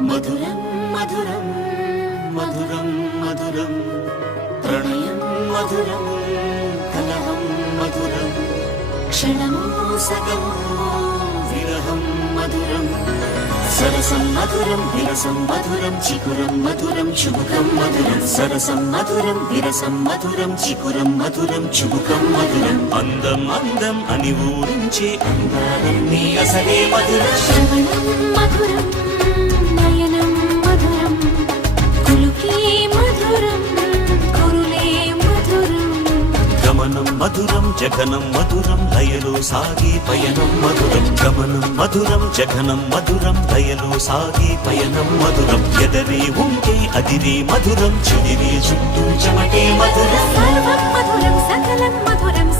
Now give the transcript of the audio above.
మధురం మధురం మధురం మధురం ప్రణయం మధురం కలహం మధురం క్షణమో సగమో విరహం మధురం సరసం మధురం విరసం మధురం చికురం మధురం చుబుకం మధురం సరసం మధురం విరసం మధురం చికురం మధురం చుబుకం మధురం అందం అందం అని ఊరించే అందాలన్నీ అసలే మధురం శ్రవణం మధురం నయనం మధురం కులుకే మధురం కురులే మధురం గమనం మధురం జగనం మధురం లయలో సాగి పయనం మధురం గమనం మధురం జగనం మధురం లయలో సాగి పయనం మధురం ఎదరి ఉంటే అదిరే మధురం చెదిరే చుట్టూ చెమటే మధురం సర్వం మధురం సకలం మధురం